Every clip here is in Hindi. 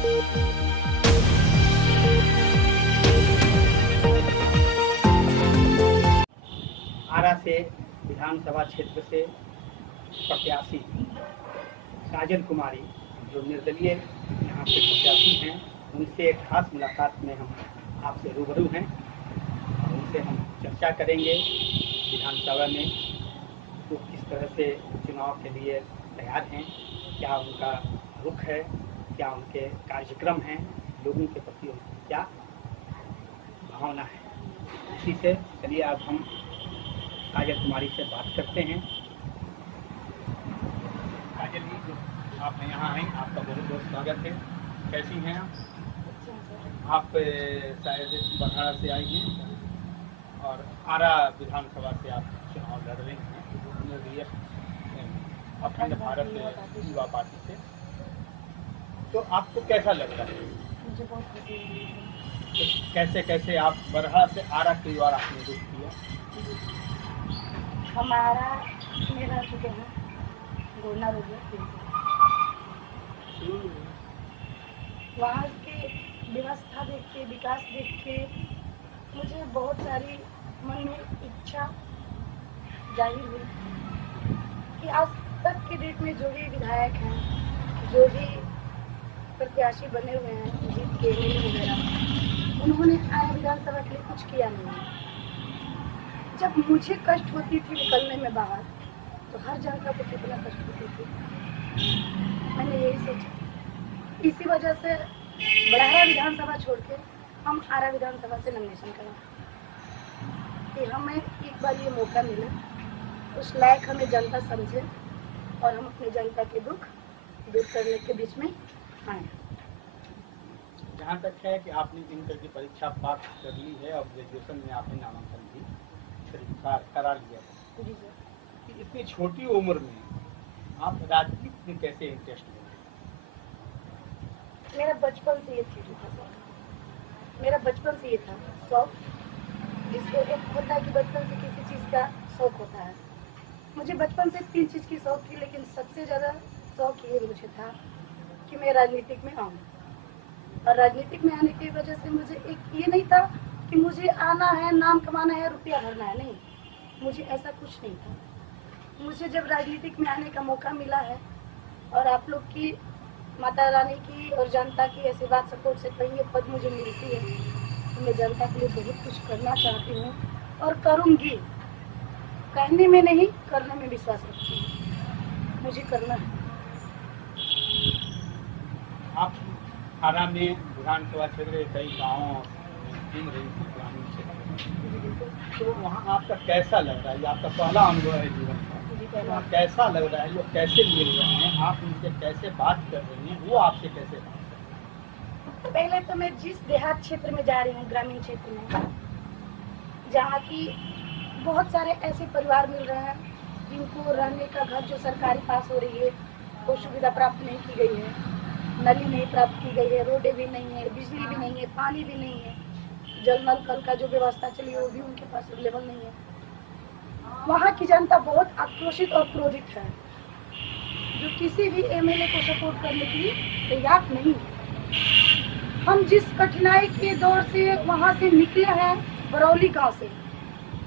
आरा से विधानसभा क्षेत्र से प्रत्याशी काजल कुमारी जो निर्दलीय यहाँ से प्रत्याशी हैं, उनसे एक खास मुलाकात में हम आपसे रूबरू हैं और उनसे हम चर्चा करेंगे विधानसभा में वो किस तरह से चुनाव के लिए तैयार हैं, क्या उनका रुख है, क्या उनके कार्यक्रम हैं, लोगों के प्रति उनकी क्या भावना है। इसी से चलिए आज हम काजल कुमारी से बात करते हैं। काजल जी, आप यहाँ आए, आपका बहुत बहुत स्वागत है। कैसी हैं आप? शायद बघाड़ा से आई हैं और आरा विधानसभा से आप चुनाव लड़ रहे हैं अखंड भारत युवा पार्टी से। तो आपको कैसा लग रहा है? मुझे बहुत खुशी हो रही है। तो कैसे कैसे आप बरहा से आरा की बार आपने रुख किया? हमारा में रह चुके हैं गोरना रोड, वहाँ की व्यवस्था देख के, विकास देख के मुझे बहुत सारी मन में इच्छा जाहिर हुई कि आज तक के डेट में जो भी विधायक हैं, जो भी प्रत्याशी बने हुए हैं, जीत के वगैरह, उन्होंने आया विधानसभा के लिए कुछ किया नहीं। जब मुझे कष्ट होती थी निकलने में बाहर, तो हर जनता को कितना कष्ट होती थी। मैंने यही सोचा, इसी वजह से बड़हरा विधानसभा छोड़ के हम आरा विधानसभा से नॉमिनेशन करा कि हमें एक बार ये मौका मिले, उस लायक हमें जनता समझे और हम अपने जनता के दुख दूर करने के बीच में आए। जहाँ तक है कि आपने इंटर की परीक्षा पास कर ली है और ग्रेजुएशन में आपने नामांकन भी करा लिया था। जी सर। इतनी छोटी उम्र में आप राजनीति में कैसे इंटरेस्ट हुए? मेरा बचपन से ये चीज था सर, मेरा बचपन से ये था शौक। जिसको एक होता है कि बचपन से किसी चीज़ का शौक होता है। मुझे बचपन से 3 चीज़ की शौक थी, लेकिन सबसे ज़्यादा शौक ये मुझे था कि मैं राजनीतिक में आऊँ। और राजनीतिक में आने की वजह से मुझे एक ये नहीं था कि मुझे आना है, नाम कमाना है, रुपया भरना है, नहीं, मुझे ऐसा कुछ नहीं था। मुझे जब राजनीतिक में आने का मौका मिला है और आप लोग की, माता रानी की और जनता की आशीर्वाद सपोर्ट से कहीं ये पद मुझे मिलती है, तो मैं जनता के लिए बहुत कुछ करना चाहती हूँ और करूँगी। कहने में नहीं, करने में विश्वास रखती हूँ, मुझे करना है। आप आरा में विधानसभा क्षेत्र कई गाँव ग्रामीण क्षेत्र, तो वहाँ आपका कैसा लग रहा है? ये आपका पहला अनुभव है जीवन का, वहाँ कैसा लग रहा है? लोग कैसे मिल रहे हैं, आप उनसे कैसे बात कर रही हैं, वो आपसे कैसे बात कर रहे हैं? पहले तो मैं जिस देहात क्षेत्र में जा रही हूँ, ग्रामीण क्षेत्र में, जहाँ की बहुत सारे ऐसे परिवार मिल रहे हैं जिनको रहने का घर जो सरकारी पास हो रही है वो सुविधा प्राप्त नहीं की गई है, नली नहीं प्राप्त की गई है, रोडें भी नहीं है, बिजली भी नहीं है, पानी भी नहीं है, जल नल कल का जो व्यवस्था चली है वो भी उनके पास अवेलेबल नहीं है। वहाँ की जनता बहुत आक्रोशित और क्रोधित है, जो किसी भी एमएलए को सपोर्ट करने के लिए तैयार नहीं है। हम जिस कठिनाई के दौर से वहाँ से निकले हैं, बरौली गांव से,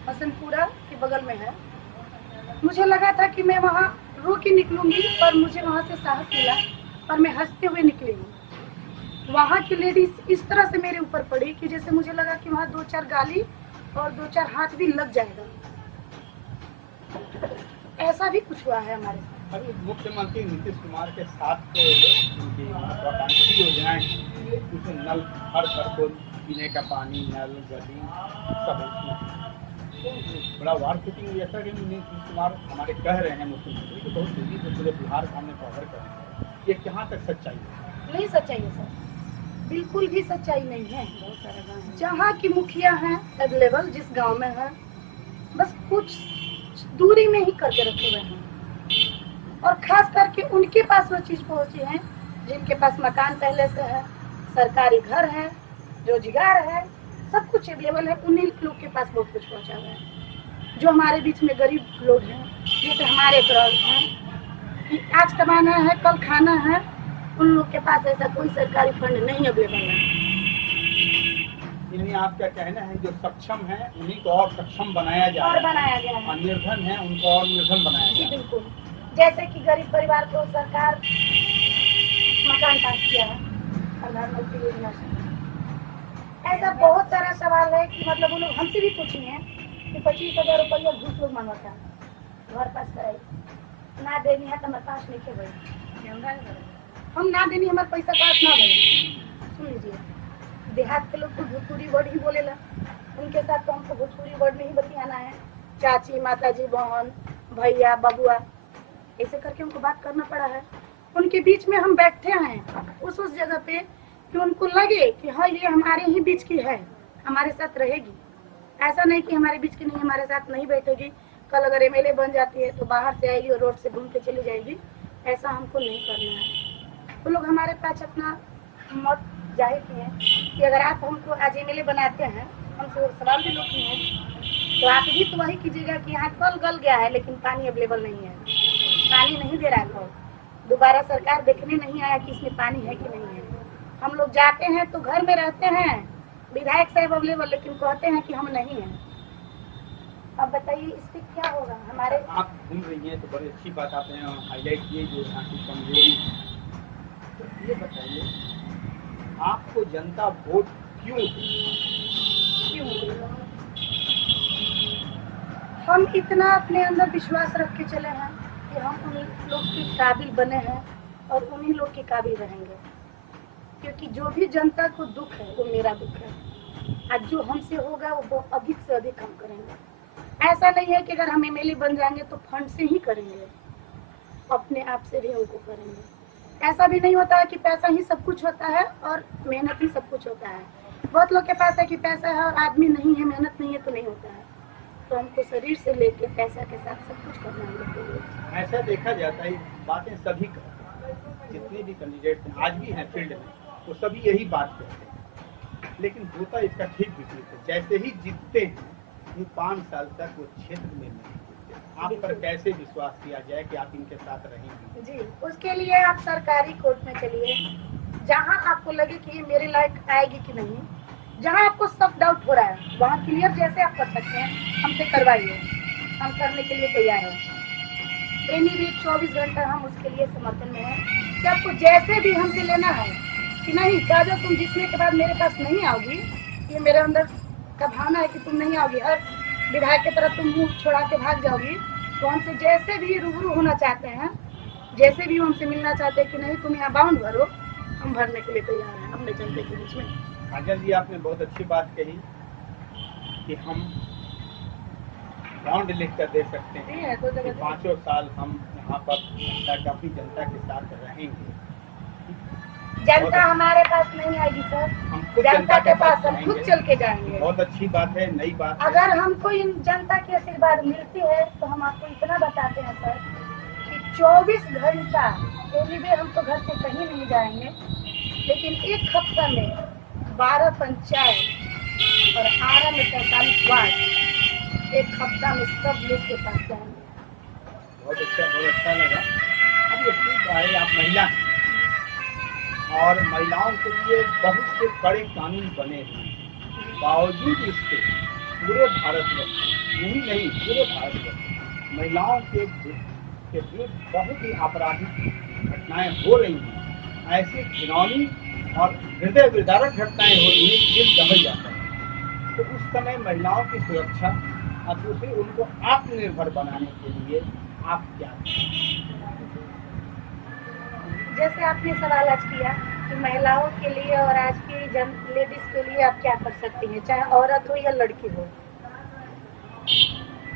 हसनपुरा के बगल में है, मुझे लगा था कि मैं वहाँ रो के निकलूंगी, पर मुझे वहाँ से साहस मिला और मैं हंसते हुए निकली हूँ। वहाँ की लेडीज इस तरह से मेरे ऊपर पड़ी कि जैसे मुझे लगा कि वहाँ 2-4 गाली और 2-4 हाथ भी लग जाएगा। ऐसा भी कुछ हुआ है हमारे साथ। अभी मुख्यमंत्री नीतीश कुमार के साथ उनकी महत्वाकांक्षी योजनाएं, उसमें नल हर घर को पीने का पानी, नल, गली सब उसमें बड़ा वार फिटिंग जैसा कि नीतीश कुमार हमारे कह रहे हैं मुख्यमंत्री कि बहुत तेजी से पूरे बिहार का हमने कवर कर रहे हैं। ये कहाँ तक सच्चाई है? नहीं सच्चाई है सर, बिल्कुल भी सच्चाई नहीं है। जहाँ की मुखिया हैं अवेलेबल, जिस गांव में है, बस कुछ दूरी में ही करके रखे हुए हैं और खास करके उनके पास वो चीज़ पहुँची है जिनके पास मकान पहले से है, सरकारी घर है, रोजगार है, सब कुछ अवेलेबल है, उन्हीं लोग के पास बहुत कुछ पहुँचा हुआ है। जो हमारे बीच में गरीब लोग हैं, जैसे हमारे तरह हैं कि आज कमाना है, कल खाना है, उन लोग के पास ऐसा कोई सरकारी फंड नहीं अवेलेबल है। इन्हें आप क्या कहना है, जो सक्षम है उन्हीं को और सक्षम बनाया जाए और बनाया गया है। और निर्धन है उनको और निर्धन बनाया जी जाए। बिल्कुल, जैसे कि गरीब परिवार को सरकार मकान पास किया है प्रधानमंत्री योजना से। ऐसा बहुत सारा सवाल है कि मतलब वो लोग हमसे भी पूछे हैं कि 25,000 रुपया घूस लोग मांगता घर पास कराई, ना देनी है तो हमारे पास नहीं के भाई, हम ना देनी हमारे पैसा पास ना भाई। सुन लीजिए, देहात के लोग तो भोजपुरी वर्ड ही बोलेला, उनके साथ तो हमको भोजपुरी वर्ड में ही बतियाना है। चाची, माताजी, बहन, भैया, बबुआ, ऐसे करके हमको बात करना पड़ा है। उनके बीच में हम बैठे हैं उस जगह पे कि उनको लगे कि हाँ ये हमारे ही बीच की है, हमारे साथ रहेगी। ऐसा नहीं कि हमारे बीच की नहीं, हमारे साथ नहीं बैठेगी। कल अगर एमएलए बन जाती है तो बाहर से आएगी और रोड से घूम के चली जाएगी, ऐसा हमको नहीं करना है। वो लोग हमारे पास अपना मत जाहिर किए कि अगर आप हमको आज एमएलए बनाते हैं, हमसे सवाल भी लोग किए हैं, तो आप भी तो वही कीजिएगा कि यहाँ कल गल गया है लेकिन पानी अवेलेबल नहीं है, पानी नहीं दे रहा है कल, दोबारा सरकार देखने नहीं आया कि इसमें पानी है कि नहीं है। हम लोग जाते हैं तो घर में रहते हैं, विधायक साहब अवेलेबल, लेकिन कहते हैं कि हम नहीं हैं। अब बताइए इस पे क्या होगा हमारे। आप घूम रही हैं तो बड़ी अच्छी बात आपने हाईलाइट की जो यहाँ की कमजोरी है। तो ये बताइए, आपको जनता वोट क्यों हम इतना अपने अंदर विश्वास रख के चले हैं कि हम उन लोग के काबिल बने हैं और उन्हीं लोग के काबिल रहेंगे, क्योंकि जो भी जनता को दुख है वो मेरा दुख है। आज जो हमसे होगा वो अधिक से अधिक हम करेंगे। ऐसा नहीं है कि अगर हम एमएलए बन जाएंगे तो फंड से ही करेंगे, अपने आप से भी उनको करेंगे। ऐसा भी नहीं होता है कि पैसा ही सब कुछ होता है और मेहनत ही सब कुछ होता है। बहुत लोग के पास है कि पैसा है और आदमी नहीं है, मेहनत नहीं है तो नहीं होता है। तो हमको शरीर से लेके पैसा के साथ सब कुछ करना है। ऐसा देखा जाता है, बातें सभी जितने भी कैंडिडेट हैं आज भी हैं फील्ड में, तो सभी यही बात कहते हैं, लेकिन होता इसका ठीक विपरीत है। जैसे ही जीतते हैं 5 साल तक वो क्षेत्र में नहीं जीतते। आप पर कैसे विश्वास किया जाए कि आप इनके साथ रहेंगे? जी, उसके लिए आप सरकारी कोर्ट में चलिए, जहाँ आपको लगे कि ये मेरे लायक आएगी कि नहीं, जहाँ आपको सब डाउट हो रहा है वहाँ क्लियर जैसे आप कर सकते हैं, हमसे करवाइए, हम करने के लिए तैयार हैं। एनी 24 घंटा हम उसके लिए समर्थन में हैं कि आपको जैसे भी हमसे लेना है कि नहीं काजल तुम जीतने के बाद मेरे पास नहीं आओगी, ये मेरे अंदर का भावना है कि तुम नहीं आओगी, हर विधायक की तरफ तुम मुंह छोड़ा के भाग जाओगी, तो हमसे जैसे भी रूबरू होना चाहते हैं, जैसे भी हमसे मिलना चाहते हैं कि नहीं तुम यहाँ बाउंड भरो, हम भरने के लिए तैयार हैं अपने जनता के बीच में। काजल जी, आपने बहुत अच्छी बात कही कि हम बॉन्ड लिख कर दे सकते हैं कि 5 साल हम यहाँ पर अपनी जनता के साथ रहेंगे। जनता हमारे पास नहीं आएगी सर, हम खुद जनता के पास हम खुद चल के जाएंगे। बहुत अच्छी बात है, नई बात है। अगर हमको इन जनता की आशीर्वाद मिलती है तो हम आपको इतना बताते हैं सर कि 24 घंटा एनीवे हम तो घर से कहीं नहीं जाएंगे, लेकिन एक हफ्ता में 12 पंचायत और 8 में 45 वार्ड, एक हफ्ता में सब लोग के पास जाएंगे। बहुत अच्छा लगा। अब ये आप महिला हैं और महिलाओं के लिए बहुत से कड़े कानून बने हुए हैं, बावजूद इसके पूरे भारतवर्ष, यही नहीं पूरे भारतवर्ष महिलाओं के विरुद्ध बहुत ही आपराधिक घटनाएं हो रही हैं। ऐसी घिनौनी और हृदय विदारक घटनाएं हो रही हैं, दिल दहल जाता है। तो उस समय महिलाओं की सुरक्षा और दूसरी उनको आत्मनिर्भर बनाने के लिए आप क्या करें? जैसे आपने सवाल आज किया कि महिलाओं के लिए और आज की लेडीज के लिए आप क्या कर सकती हैं, चाहे औरत हो या लड़की हो।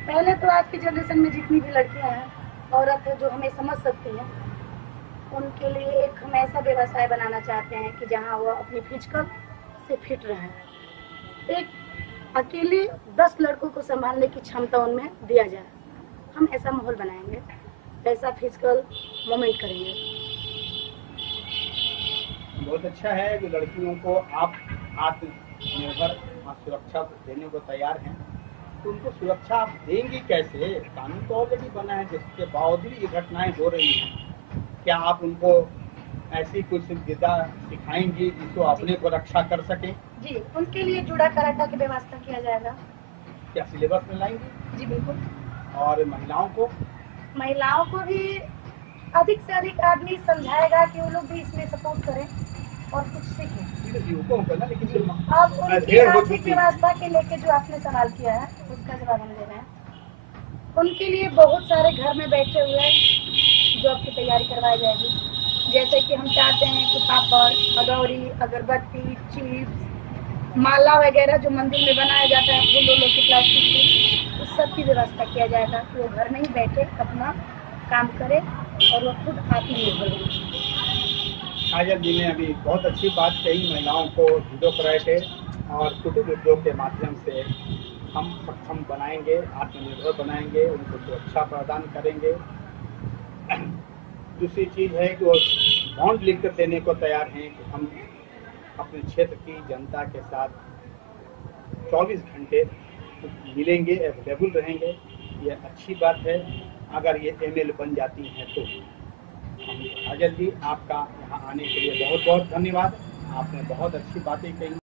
पहले तो आज की जनरेशन में जितनी भी लड़कियां हैं, औरत है जो हमें समझ सकती हैं, उनके लिए एक हम ऐसा व्यवसाय बनाना चाहते हैं कि जहां वो अपनी फिजिकल से फिट रहें। एक अकेले 10 लड़कों को संभालने की क्षमता उनमें दिया जाए, हम ऐसा माहौल बनाएंगे, ऐसा फिजिकल मूवमेंट करेंगे। बहुत अच्छा है कि लड़कियों को आप आत्मनिर्भर सुरक्षा देने को तैयार हैं, तो उनको सुरक्षा आप देंगी कैसे? कानून तो ऑलरेडी बना है, जिसके बावजूद ये घटनाएं हो रही हैं। क्या आप उनको ऐसी कुछ विद्या सिखाएंगी जिसको अपने को रक्षा कर सके? जी, उनके लिए जुड़ा कराटा की व्यवस्था किया जाएगा। क्या सिलेबस में लाएंगे? जी बिल्कुल। और महिलाओं को भी अधिक से अधिक आदमी समझाएगा कि वो लोग भी इसमें सपोर्ट करें और कुछ सीखें। युवकों को ना, लेकिन अब उनकी आर्थिक व्यवस्था के लेके जो आपने सवाल किया है उसका जवाब हम दे रहे हैं। उनके लिए बहुत सारे घर में बैठे हुए जॉब की तैयारी करवाई जाएगी, जैसे कि हम चाहते हैं कि पापड़, अदौरी, अगरबत्ती, चिप्स, माला वगैरह जो मंदिर में बनाया जाता है फूलों की प्लास्टिक की, उस सब की व्यवस्था किया जाएगा कि वो घर में ही बैठे अपना काम करे और वो खुद आत्मनिर्भर बने। काजल जी ने अभी बहुत अच्छी बात कही, महिलाओं को जूडो कराटे और कुटीर उद्योग के माध्यम से हम सक्षम बनाएंगे, आत्मनिर्भर बनाएंगे, उनको सुरक्षा प्रदान करेंगे। दूसरी चीज़ है कि वो बॉन्ड लिख कर देने को तैयार हैं कि हम अपने क्षेत्र की जनता के साथ 24 घंटे मिलेंगे, अवेलेबल रहेंगे। ये अच्छी बात है। अगर ये एमएल बन जाती हैं तो काजल जी, आपका यहाँ आने के लिए बहुत बहुत धन्यवाद। आपने बहुत अच्छी बातें कही।